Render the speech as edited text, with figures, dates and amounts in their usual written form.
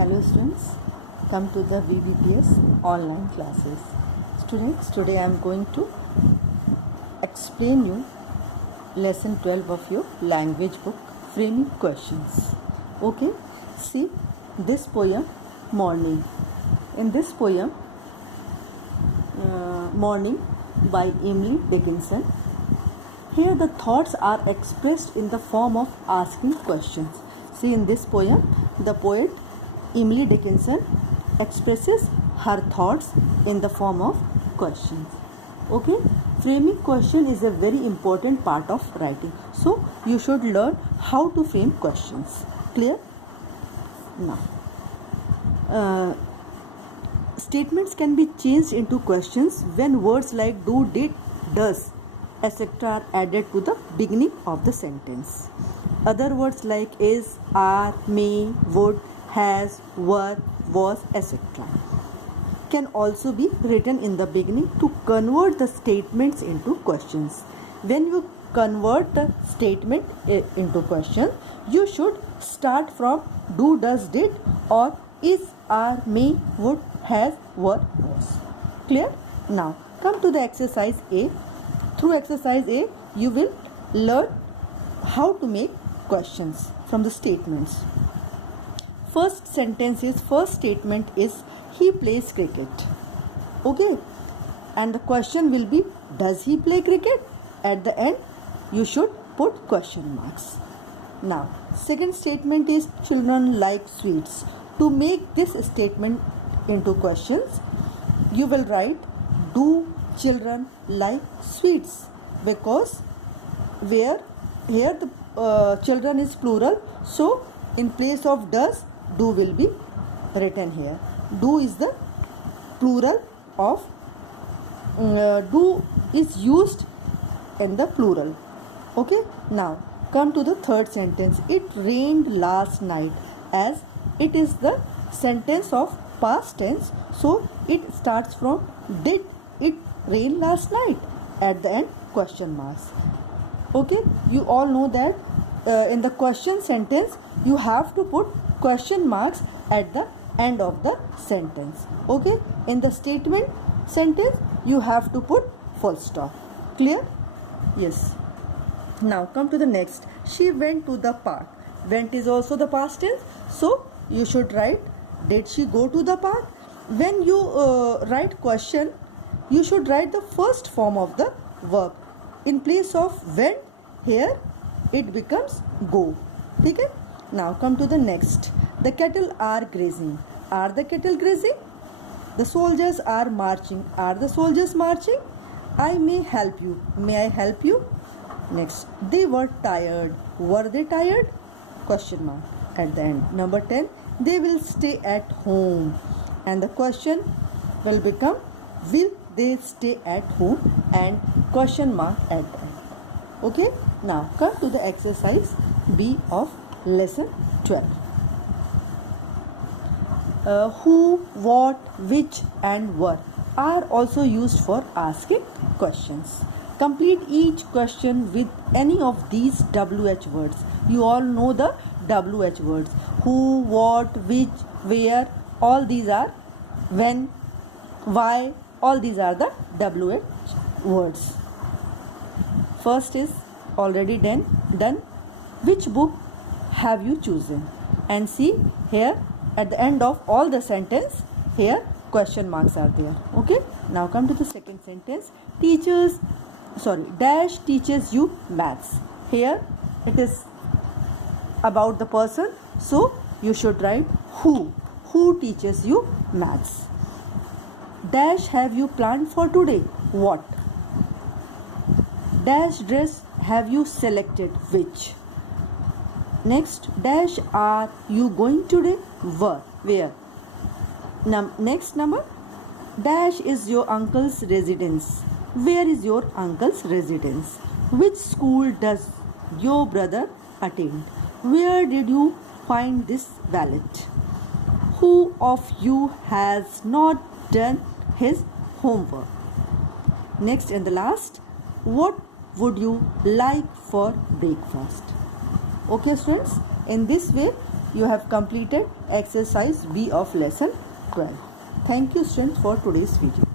Hello students, come to the VBPS online classes. Students, today I am going to explain you lesson 12 of your language book, framing questions. Okay, see this poem, Morning. In this poem, Morning by Emily Dickinson, here the thoughts are expressed in the form of asking questions. See, in this poem, the poet Emily Dickinson expresses her thoughts in the form of questions. Okay, framing question is a very important part of writing. So you should learn how to frame questions. Clear? Now, statements can be changed into questions when words like do, did, does, etc. are added to the beginning of the sentence. Other words like is, are, may, would, has, were, was, etc. can also be written in the beginning to convert the statements into questions. When you convert the statement into question, you should start from do, does, did, or is, are, may, would, has, were, was. Clear? Now come to the exercise A. Through exercise A, you will learn how to make questions from the statements. First statement is he plays cricket. Okay, and the question will be does he play cricket? At the end you should put question marks. Now second statement is children like sweets. To make this statement into questions, you will write do children like sweets, because here the children is plural, so in place of does, do will be written here. Do is the plural of do is used in the plural. Okay, now come to the third sentence. It rained last night. As it is the sentence of past tense, so it starts from did it rain last night? At the end question marks. Okay, you all know that in the question sentence you have to put question marks at the end of the sentence. Okay, in the statement sentence you have to put full stop. Clear? Yes. Now come to the next. She went to the park. Went is also the past tense, so you should write did she go to the park? When you write question, you should write the first form of the verb. In place of went, here it becomes go. Okay? Now come to the next. The cattle are grazing. Are the cattle grazing? The soldiers are marching. Are the soldiers marching? I may help you. May I help you? Next. They were tired. Were they tired? Question mark at the end. Number 10. They will stay at home. And the question will become will they stay at home, and question mark at the end. Okay, now come to the exercise B of lesson 12. Who, what, which and were are also used for asking questions. Complete each question with any of these WH words. You all know the WH words. Who, what, which, where, all these are when, why, all these are the WH words. First is already done. Which book have you chosen? And see here at the end of all the sentence, here question marks are there. Okay, now come to the second sentence. Dash teaches you maths. Here it is about the person, so you should write who teaches you maths. Dash have you planned for today? What? Dash dress have you selected? Which? Next, dash are you going today? Where? Next number, dash is your uncle's residence. Where is your uncle's residence? Which school does your brother attend? Where did you find this wallet? Who of you has not done his homework? Next and the last, what would you like for breakfast? Okay students, in this way you have completed exercise B of lesson 12. Thank you students for today's video.